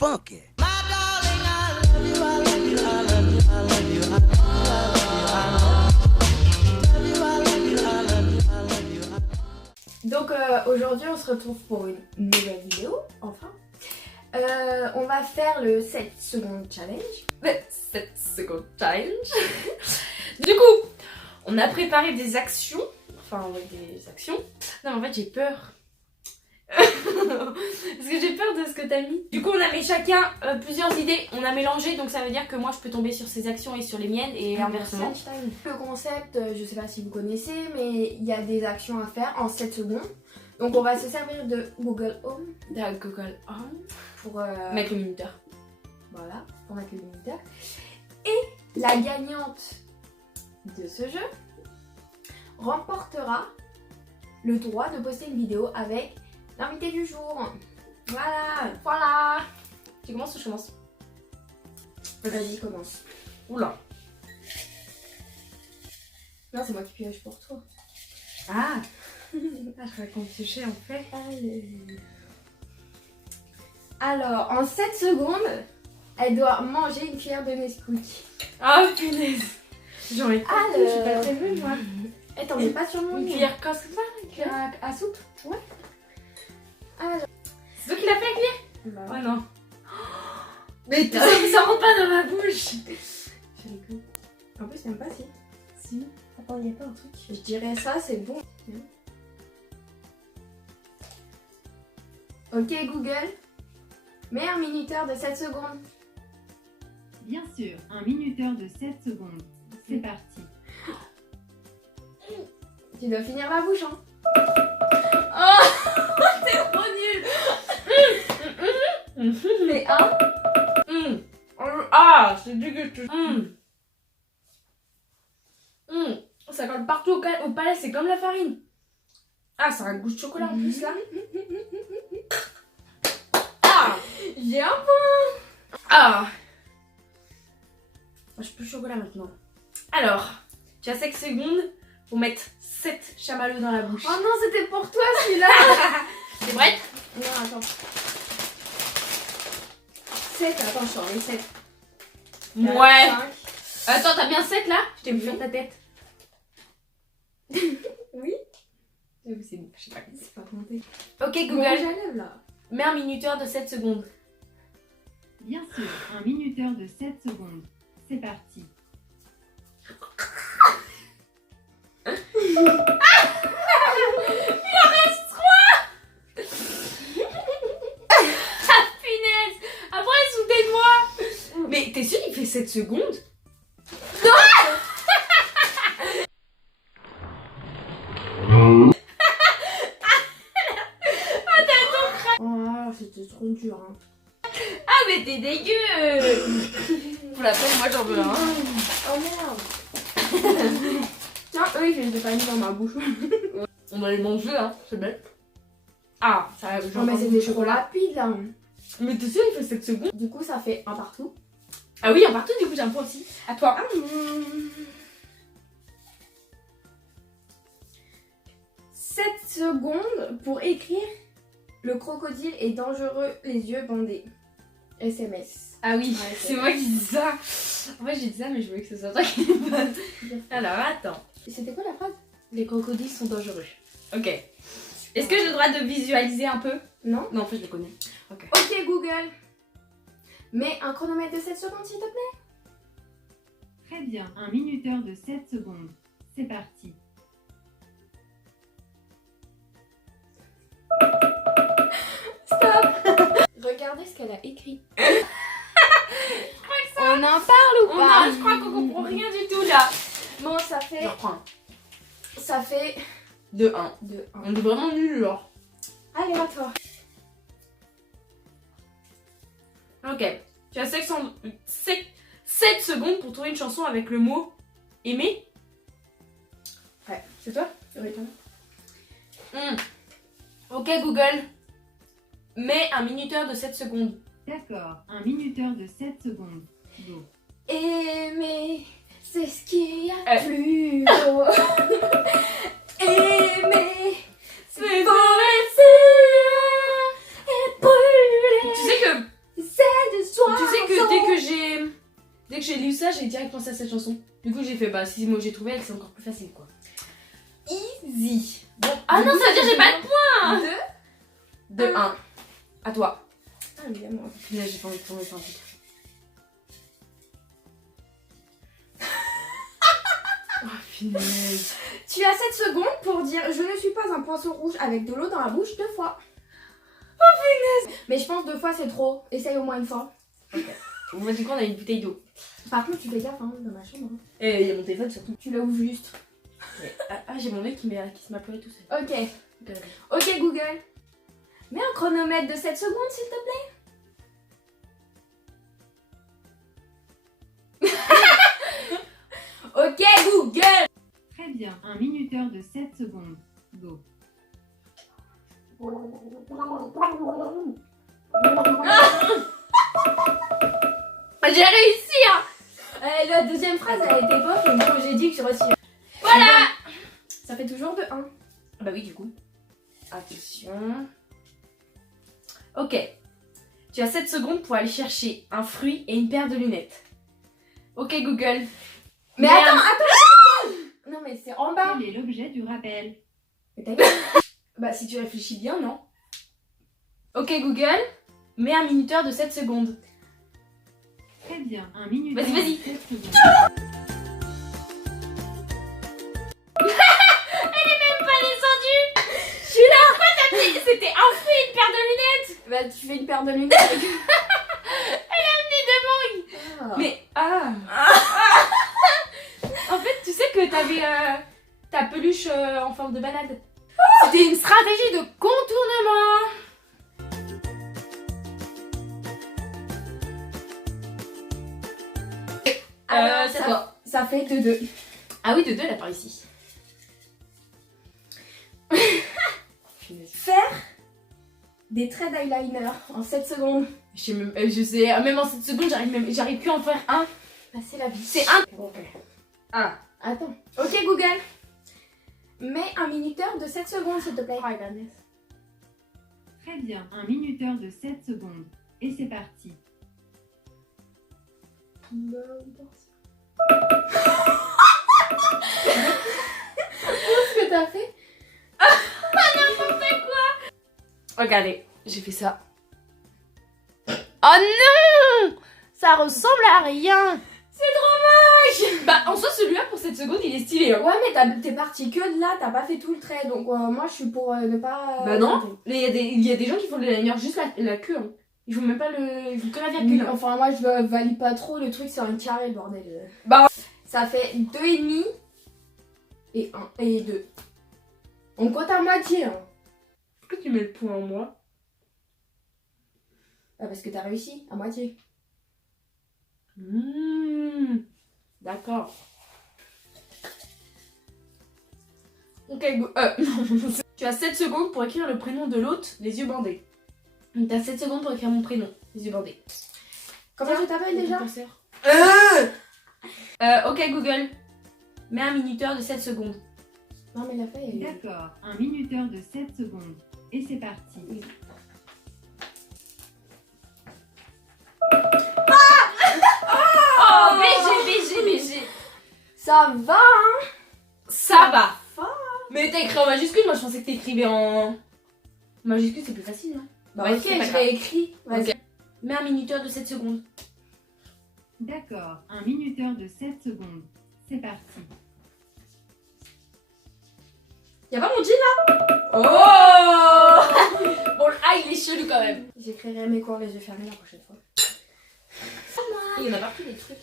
funky. Donc aujourd'hui on se retrouve pour une nouvelle vidéo, enfin. On va faire le 7 secondes challenge. Le 7 secondes challenge. Du coup, on a préparé des actions. Enfin, ouais, des actions. Non, mais en fait, j'ai peur. Parce que j'ai peur de ce que t'as mis. Du coup, on a mis chacun plusieurs idées. On a mélangé, donc ça veut dire que moi, je peux tomber sur ses actions et sur les miennes et inversement. Le concept, je sais pas si vous connaissez, mais il y a des actions à faire en 7 secondes. Donc on va se servir de Google Home. De Google Home. Pour mettre le minuteur. Voilà, pour mettre le minuteur. Et la gagnante de ce jeu remportera le droit de poster une vidéo avec l'invité du jour. Voilà. Tu commences ou je commence? Vas-y, commence. Oula. Non, c'est moi qui pioche pour toi. Ah, je croyais qu'on piochait en fait. Allez. Alors, en 7 secondes, elle doit manger une cuillère de Nesquik. Ah, punaise. J'en ai pas. Alors. Je suis pas très bonne, moi. Eh, t'en mets pas sur mon Une nez. cuillère comme ça, une cuillère à soupe. Ouais. Alors. C'est toi qui l'as fait la cuillère? Bah, Oh non. Mais ça rentre pas dans ma bouche. je rigole. En plus, même pas si. Si. Attends, il y a pas un truc. Je dirais ça, c'est bon. Ok, Google. Mets un minuteur de 7 secondes. Bien sûr, un minuteur de 7 secondes. C'est parti. Tu dois finir la bouche, hein. Oh, t'es trop nul. Fais un. Ah, c'est dégueulasse. Ça colle partout au palais, c'est comme la farine. Ah, ça a un goût de chocolat en plus là. Ah, J'ai un point. ah. Moi, je peux le chocolat maintenant. Alors, tu as 5 secondes pour mettre 7 chamallows dans la bouche. Oh non, c'était pour toi celui-là. T'es prête? Non, attends. 7, attends, je t'en mets 7. Ouais. Attends, t'as bien 7 là? Je t'ai vu faire ta tête. Oui. C'est bon, je sais pas. C'est pas compté. Ok, Google, Google, j'enlève là. mets un minuteur de 7 secondes. Bien sûr, un minuteur de 7 secondes. C'est parti. Punaise! Après, soutenez de moi! Mais t'es sûr il fait 7 secondes? Oh, c'était trop dur. Hein. Ah, mais t'es dégueu! Pour la peine, moi j'en veux un. Oh merde. Tiens, oui, je les ai pas mis dans ma bouche. On va les manger, hein, c'est bête. Ah, ça a Non, mais c'est des chocolats rapides là. Mais t'es sûr il fait 7 secondes? Du coup, ça fait un partout. Ah oui, un partout, du coup j'ai un point aussi. À toi. 7 secondes pour écrire le crocodile est dangereux, les yeux bandés. SMS. Ah oui, Ouais, c'est moi qui dis ça. En fait, j'ai dit ça, mais je voulais que ce soit toi qui le fasse. Alors, attends. C'était quoi la phrase? Les crocodiles sont dangereux. Ok. Est-ce que j'ai le droit de visualiser un peu? Non. Non, en fait, je les connais. Ok. Ok, Google. Mets un chronomètre de 7 secondes, s'il te plaît. Très bien, un minuteur de 7 secondes. C'est parti. Regardez ce qu'elle a écrit. On en parle ou pas? Je crois qu'on comprend rien du tout là. Bon, ça fait... Je reprends. Ça fait... De 1. 2, 1. On est vraiment nul là. Allez, à toi. Ok. Tu as 7 secondes pour trouver une chanson avec le mot aimer. Ouais. C'est toi? Oui, toi. Ok, Google. Mets un minuteur de 7 secondes. D'accord, un minuteur de 7 secondes. Go. Aimer, c'est ce qu'il y a de plus beau. Aimer, c'est pour réussir et brûler. Tu sais que C'est direct pensé à cette chanson. Du coup, j'ai fait, bah, si moi j'ai trouvé, c'est encore plus facile, quoi. Easy. Bon, ah non, ça veut dire j'ai pas de points. 2, 1. À toi. Ah, évidemment. Là, j'ai pas envie de tomber sur un truc. Oh, punaise. Tu as 7 secondes pour dire je ne suis pas un poisson rouge avec de l'eau dans la bouche 2 fois. Oh punaise. Mais je pense 2 fois c'est trop. Essaye au moins une fois. Ok. Bon, du coup, on a une bouteille d'eau. Par contre, tu fais gaffe hein, dans ma chambre. Hein. Et il y a mon téléphone surtout. Tu l'ouvres juste. Ah, j'ai mon mec qui se m'a pleuré tout seul. Ok. Ok Google. Mets un chronomètre de 7 secondes s'il te plaît. Ok Google. Très bien. Un minuteur de 7 secondes. Go. J'ai réussi, hein. La deuxième phrase elle était pas donc quand j'ai dit que je retire. Voilà. Ça fait toujours de 1. Bah oui, du coup. Attention. Ok. Tu as 7 secondes pour aller chercher un fruit et une paire de lunettes. Ok, Google. Mais Merde. attends. Non mais c'est en bas. Quel est l'objet du rappel? Mais ta gueule. Bah, si tu réfléchis bien, non. Ok, Google. Mets un minuteur de 7 secondes. Très bien. Un minuteur Vas-y, vas-y. de 7 secondes. Pas descendu. Je suis là. Pourquoi t'as pris? C'était un fruit et une paire de lunettes. Bah tu fais une paire de lunettes avec... Ah. Mais en fait, tu sais que t'avais ta peluche en forme de balade. C'était une stratégie de contournement. Alors, c'est toi. Ça fait 2-2. Ah oui, de deux là par ici. Faire des traits d'eyeliner en 7 secondes. Je sais, même en 7 secondes, j'arrive plus à en faire un. Bah, c'est la vie. C'est un. Ah. Attends. Ok Google. Mets un minuteur de 7 secondes s'il te plaît. Très bien. Un minuteur de 7 secondes. Et c'est parti. Qu'est-ce que t'as fait? Regardez, j'ai fait ça. Oh non! Ça ressemble à rien. C'est trop moche. Bah en soi celui-là pour 7 secondes il est stylé hein. Ouais mais t'es parti que de là, t'as pas fait tout le trait. Donc moi je suis pour ne pas... Bah non. Il y a des gens qui font de l'eyeliner juste la queue hein. Ils font même pas le... Ils font que la virgule hein. Enfin moi je valide pas trop, le truc c'est un carré bordel. Bah ça fait 2,5 et 1 et 2. On compte à moitié hein. pourquoi tu mets le point en moi? Ah, parce que t'as réussi à moitié. D'accord. Ok, tu as 7 secondes pour écrire le prénom de l'autre, les yeux bandés. Donc t'as 7 secondes pour écrire mon prénom, les yeux bandés. Comment je t'appelle déjà? Ok Google, mets un minuteur de 7 secondes. Non mais la fait. D'accord. Un minuteur de 7 secondes. Et c'est parti. Oh BG. Ça va hein? Ça va. Mais t'as écrit en majuscule, moi je pensais que t'écrivais en majuscule, c'est plus facile non? Bah Ouais, ok, c'est pas je grave. l'ai écrit. Vas-y. Ok. Mets un minuteur de 7 secondes. D'accord. Un minuteur de 7 secondes. C'est parti. Y'a pas mon jean là? Oh. Bon, il est chelou quand même. J'écrirai mes cours les yeux fermés la prochaine fois. Il y en a partout des trucs.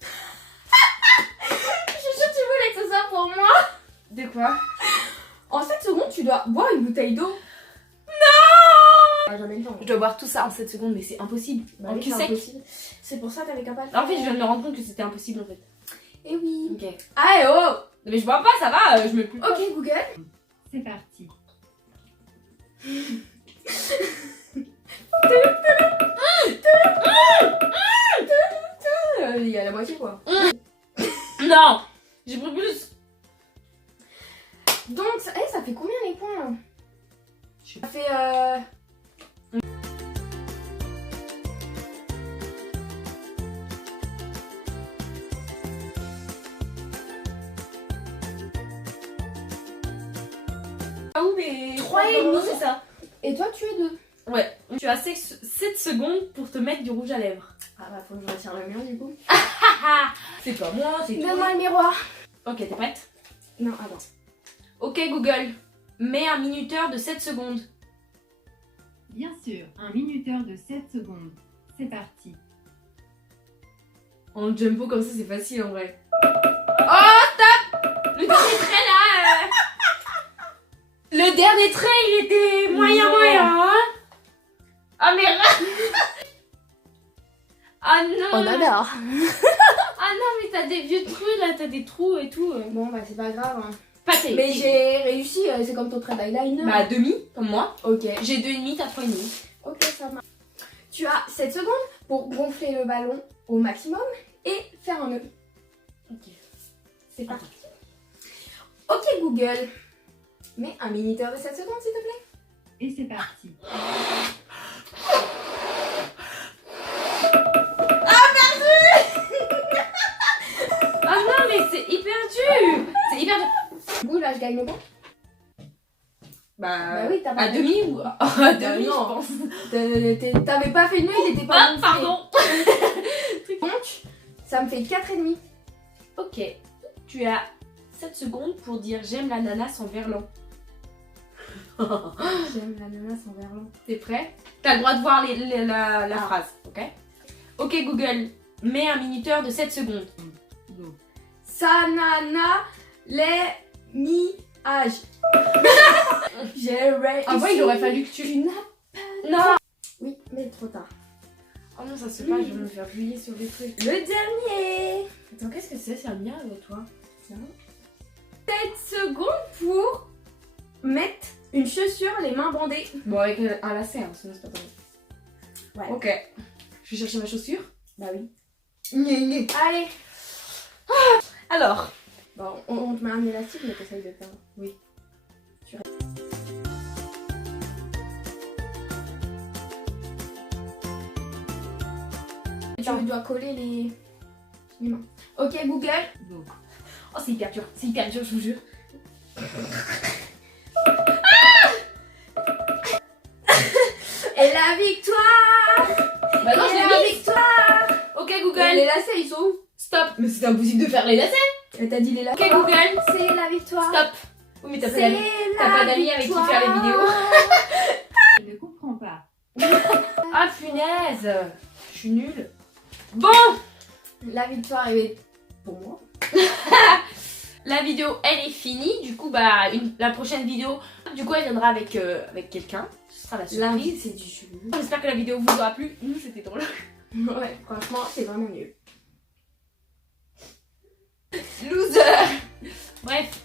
Je suis sûre que tu voulais que ce soit pour moi. De quoi? En 7 secondes, tu dois boire une bouteille d'eau. Jamais le temps. Je dois boire tout ça en 7 secondes, mais c'est impossible. Bah En oui, cul c'est sec. impossible. C'est pour ça que t'avais qu'à pas le En fait, je faire. viens de me rendre compte que c'était impossible en fait. Eh oui. Ok. Ah et oh. Mais je bois pas, ça va, je me pue. Ok Google. C'est parti. Il y a la moitié quoi. Non! J'ai pris plus. Donc ça fait combien les points là? Ça fait Où les 3,5, c'est ça. Et toi, tu es 2. Ouais. Tu as 7 secondes pour te mettre du rouge à lèvres. Ah bah, faut que je retire le mien, du coup. C'est pas moi, c'est toi. Donne-moi le miroir. Ok, t'es prête? Non, attends. Ok Google, mets un minuteur de 7 secondes. Bien sûr, un minuteur de 7 secondes. C'est parti. En jumbo comme ça c'est facile en vrai. Oh stop! Le dernier trait là Le dernier trait il était moyen hein. Ah mais ah non. On adore. Ah non mais t'as des vieux trucs là, t'as des trous et tout. Bon, bah, c'est pas grave. Hein. Pâté. Mais j'ai réussi, c'est comme ton trait d'eyeliner. Bah demi comme moi. Ok. J'ai 2,5, t'as 3,5. Ok, ça marche. Tu as 7 secondes pour gonfler le ballon au maximum et faire un nœud. Ok. C'est parti. Ok Google, mets un minuteur de 7 secondes s'il te plaît. Et c'est parti. Ah non mais c'est hyper dur. C'est hyper dur. Du coup là je gagne le point. Bah oui, t'as pas À fait- demi ou à demi je non. pense. T'avais pas fait le nœud, il était pas Ah gonflé. pardon. Donc ça me fait 4,5. Ok, tu as 7 secondes pour dire j'aime l'ananas en verlan. J'aime l'ananas en verlan. T'es prêt? T'as le droit de voir la phrase, ok? Ok Google, mets un minuteur de 7 secondes. Go. Sanana les mi-âge. J'ai réussi. En vrai, il aurait fallu que tu... Tu n'as- Non! Oui, mais trop tard. Oh non, ça se passe, je vais me faire plier sur les trucs. Le dernier. Attends, qu'est-ce que c'est un lien avec toi? 7 secondes pour mettre une chaussure les mains bandées. Bon, avec un lacet, hein, sinon c'est pas terrible. Ouais. Ok. Je vais chercher ma chaussure. Bah oui. Allez. Alors, Bon, on te met un élastique, mais t'essayes de faire. oui. Tu dois coller les mains. Ok, Google. Go. Oh, c'est hyper dur, je vous jure. Et la victoire. Bah non, Et je l'ai la mis. victoire. Ok Et Google, les lacets, ils sont où? stop. Mais c'était impossible de faire les lacets. Et t'as dit les lacets. Ok Google, C'est la victoire. stop. Oui, mais t'as pas C'est d'amis. T'as la pas d'amis avec qui victoire. faire les vidéos. Je ne comprends pas. Ah punaise, je suis nulle. Bon, La victoire est pour moi. la vidéo elle est finie. Du coup, bah la prochaine vidéo, du coup, elle viendra avec quelqu'un. Ce sera la surprise. c'est du jeu. J'espère que la vidéo vous aura plu. Nous, c'était drôle. Ouais, franchement, c'est vraiment mieux. Loser. Bref,